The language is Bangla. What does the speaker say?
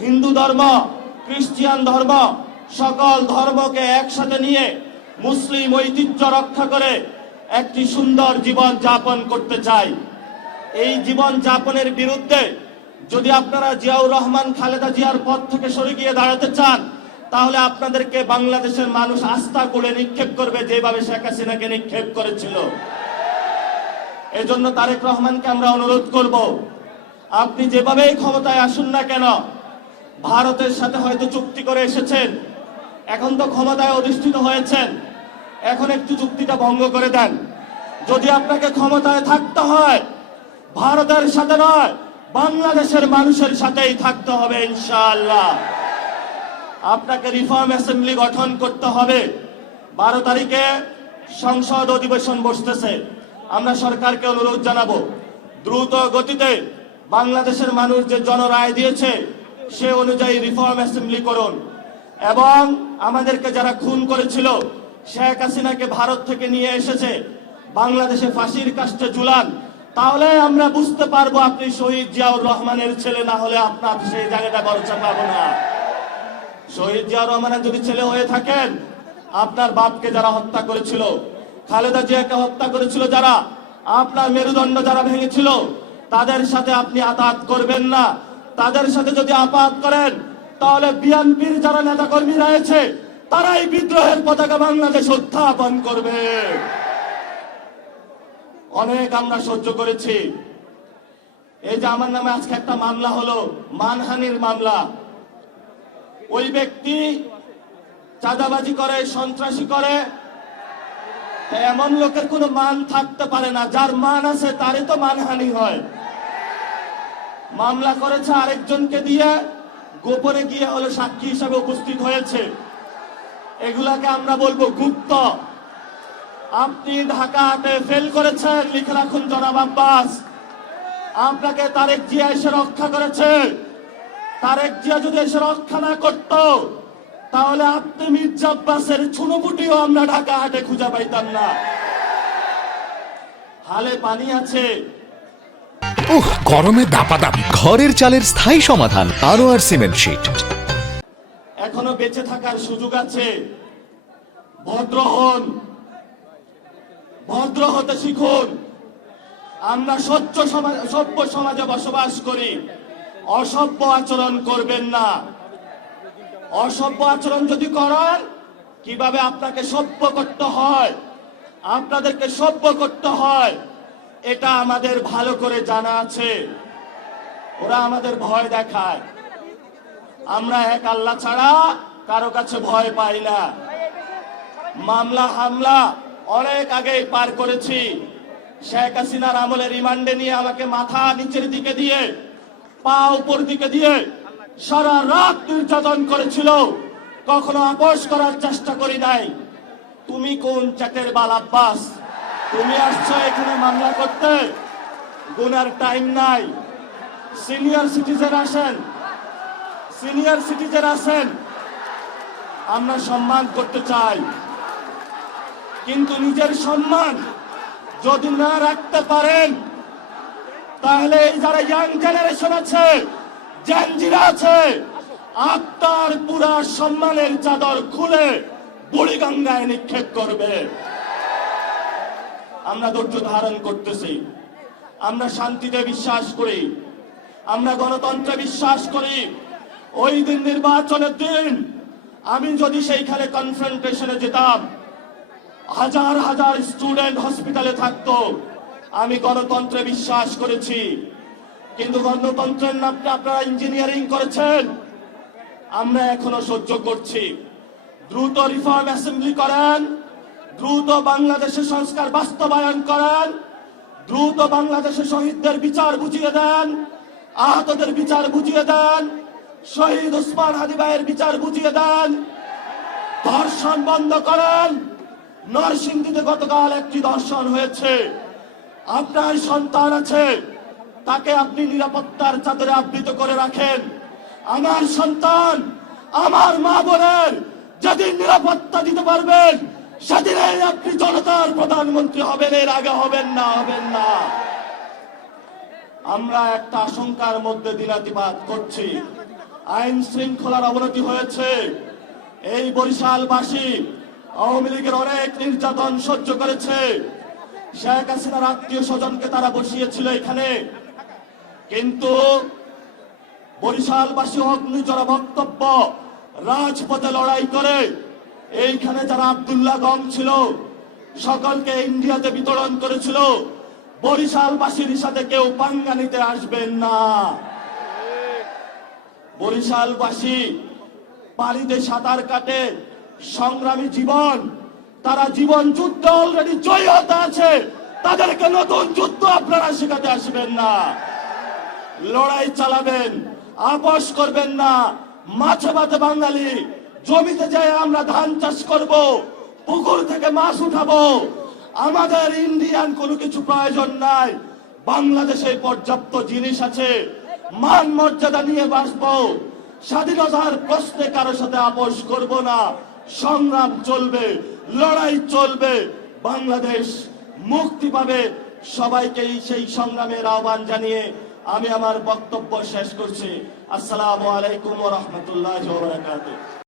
হিন্দু ধর্ম, খ্রিস্টান ধর্ম, সকল ধর্মকে একসাথে নিয়ে মুসলিম ঐতিহ্য রক্ষা করে একটি সুন্দর জীবন যাপন করতে চাই। এই জীবন যাপনের বিরুদ্ধে যদি আপনারা জিয়াউর রহমান খালেদা জিয়ার পথ থেকে সরে গিয়ে দাঁড়াতে চান, তাহলে আপনাদেরকে বাংলাদেশের মানুষ আস্থা করে নিক্ষেপ করবে, যেভাবে শেখ হাসিনাকে নিক্ষেপ করেছিল। এজন্য তারেক রহমানকে আমরা অনুরোধ করব, আপনি যেভাবেই ক্ষমতায় আসুন না কেন, ভারতের সাথে হয়তো চুক্তি করে এসেছেন, এখন তো ক্ষমতায় অধিষ্ঠিত হয়েছেন, এখন একটু চুক্তিটা ভঙ্গ করে দেন। যদি আপনাকে ক্ষমতায় থাকতে হয় ভারতের সাথে নয়, বাংলাদেশের মানুষের সাথেই থাকতে হবে ইনশাআল্লাহ। আপনাকে রিফর্ম অ্যাসেম্বলি গঠন করতে হবে। 12 তারিখে সংসদ অধিবেশন বসতেছে। আমরা সরকারকে অনুরোধ জানাবো, দ্রুত গতিতে বাংলাদেশের মানুষ যে জনরায় দিয়েছে সে অনুযায়ী রিফর্ম অ্যাসেম্বলি করুন, এবং আমাদেরকে যারা খুন করেছিল, শেখ হাসিনাকে ভারত থেকে নিয়ে এসেছে বাংলাদেশে ফাঁসির কাস্টে ঝুলান। তাহলে আমরা বুঝতে পারবো আপনি শহীদ জিয়াউর রহমানের ছেলে, না হলে আপনার সেই জায়গাটা ভরসা পাবো না। শহীদ জিয়াউর রহমানের যদি ছেলে হয়ে থাকেন, আপনার বাপকে যারা হত্যা করেছিল, খালেদা জিয়াকে হত্যা করেছিল যারা, আপনার মেরুদণ্ড যারা ভেঙেছিল, তাদের সাথে আপনি আতাত করবেন না। তাদের সাথে যদি আপাত করেন, তাহলে বিএনপির যারা নেতাকর্মী রয়েছে তারাই বিদ্রোহের পতাকা বাংলাদেশ উত্থাপন করবে। অনেক আমরা সহ্য করেছি। এই যে আমার নামে আজকে একটা মামলা হলো, মানহানির মামলা। ওই ব্যক্তি চাঁদাবাজি করে, সন্ত্রাসী করে, এমন লোকের কোনো মান থাকতে পারে না। যার মান আছে তারই তো মানহানি হয়। মামলা করেছে আরেকজনকে দিয়ে, গোপনে গিয়ে হলো সাক্ষী হিসাবে উপস্থিত হয়েছে। এগুলাকে আমরা বলবো গুপ্ত। আপনি ঢাকাতে ফেল করেছেন, লিখে রাখুন জনাব আব্বাস। আপনাকে তারেক জিয়া এসে রক্ষা করেছে। তারেক জিয়া যদি এসে রক্ষা না করত, তাহলে আপনি মির্জা আব্বাসের ছুনোপুটিও আমরা ঢাকা হাটে খুঁজে পাইতাম না। হালে পানি আছে। গরমে দাপাদাপি, ঘরের চালের স্থায়ী সমাধান আনোয়ার সিমেন্ট শীট। এখনো বেঁচে থাকার সুযোগ আছে। ভদ্র হন, ভদ্র হতে শিখুন। আমরা সভ্য সমাজে বসবাস করি। অসভ্য আচরণ করবেন না। অসভ্য আচরণ যদি করেন, কিভাবে আপনাকে সভ্য করতে হয়, আপনাদেরকে সভ্য করতে হয়, এটা আমাদের ভালো করে জানা আছে। ওরা আমাদের ভয় দেখায়। আমরা এক আল্লাহ ছাড়া কারো কাছে ভয় পাই না। মামলা হামলা অনেক আগেই পার করেছি। শেখ হাসিনার আমলে রিমান্ডে নিয়ে আমাকে মাথা নিচের দিকে দিয়ে, পা উপর দিকে দিয়ে সারা রাত নির্যাতন করেছিল। কখনো আপোষ করার চেষ্টা করি নাই। তুমি কোন চাটের বাল আব্বাস? তুমি আসছো এখানে মামলা করতে? গুনার টাইম নাই। সিনিয়র সিটিজেন আসেন, সিনিয়র সিটিজেন আসেন। আমরা সম্মান করতে চাই, কিন্তু নিজের সম্মান যদি না রাখতে পারেন, তাহলে এই যারা ইয়াং জেনারেশন আছে, জেনজিরা আছে, আপনার পুরা সম্মানের চাদর খুলে বুড়িগঙ্গায় নিক্ষেপ করবে। আমরা ধৈর্য ধারণ করতেছি। আমরা শান্তিতে বিশ্বাস করি, আমরা গণতন্ত্রে বিশ্বাস করি। ওই দিন নির্বাচনের দিন আমি যদি সেইখানে কনফ্রন্টেশনে যেতাম, হাজার হাজার স্টুডেন্ট হসপিটালে থাকতো। আমি গণতন্ত্রে বিশ্বাস করেছি, কিন্তু গণতন্ত্রের নামে আপনারা ইঞ্জিনিয়ারিং করেছেন। আমরা এখনো সহ্য করছি। দ্রুত রিফর্ম অ্যাসেম্বলি করেন, দ্রুত বাংলাদেশের সংস্কার বাস্তবায়ন করেন, দ্রুত বাংলাদেশের শহীদদের বিচার বুঝিয়ে দেন, আহতদের বিচার বুঝিয়ে দেন, শহীদ ওসমান হাদি ভাইয়ের বিচার বুঝিয়ে দেন, ধর্ষণ বন্ধ করেন। নরসিংদীতে গতকাল একটি ধর্ষণ হয়েছে। আপনার সন্তান আছে, তাকে আপনি নিরাপত্তার চাদরে আবৃত করে রাখেন। আমার সন্তান, আমার মা বোনের যেদিন নিরাপত্তা দিতে পারবেন, সেদিনই আপনি জনতার প্রধানমন্ত্রী হবেন। এর আগে হবেন না, হবেন না। আমরা একটা আশঙ্কার মধ্যে দিনাতিপাত করছি। আইন শৃঙ্খলার অবনতি হয়েছে। এই বরিশালবাসী আওয়ামী লীগের অনেক নির্যাতন সহ্য করেছে। শেখ হাসিনার আত্মীয় স্বজনকে তারা বসিয়েছিল এখানে, কিন্তু বরিশালবাসী অগ্নিজরা বক্তব্য, রাজপথে লড়াই করে এইখানে যারা আব্দুল্লাহ গং ছিল সকলকে ইন্ডিয়াতে বিতরণ করেছিল। বরিশালবাসীর সাথে কেউ পাঙ্গা নিতে আসবেন না। বরিশালবাসী পানিতে সাঁতার কাটে, সংগ্রামী জীবন, তারা জীবন যুদ্ধ অলরেডি জয়ী হতে আছে। তাদেরকে নতুন যুদ্ধ আপনারা শেখাতে আসবেন না। লড়াই চালাবেন, আপোষ করবেন না। মাছে ভাতে বাঙালি, জমিতে যায় আমরা ধান চাষ করব, পুকুর থেকে মাছ উঠাবো। আমাদের ইন্ডিয়ান কোনো কিছু প্রয়োজন নাই। বাংলাদেশে পর্যাপ্ত জিনিস আছে, মান মর্যাদা নিয়ে বাঁচবো। স্বাধীনতার প্রশ্নে কারো সাথে আপোষ করব না। সংগ্রাম চলবে, লড়াই চলবে, বাংলাদেশ মুক্তি পাবে। সবাইকে সেই সংগ্রামের আহ্বান জানিয়ে আমি আমার বক্তব্য শেষ করছি। আসসালামু আলাইকুম ওয়া রাহমাতুল্লাহি ওয়া বারাকাতুহু।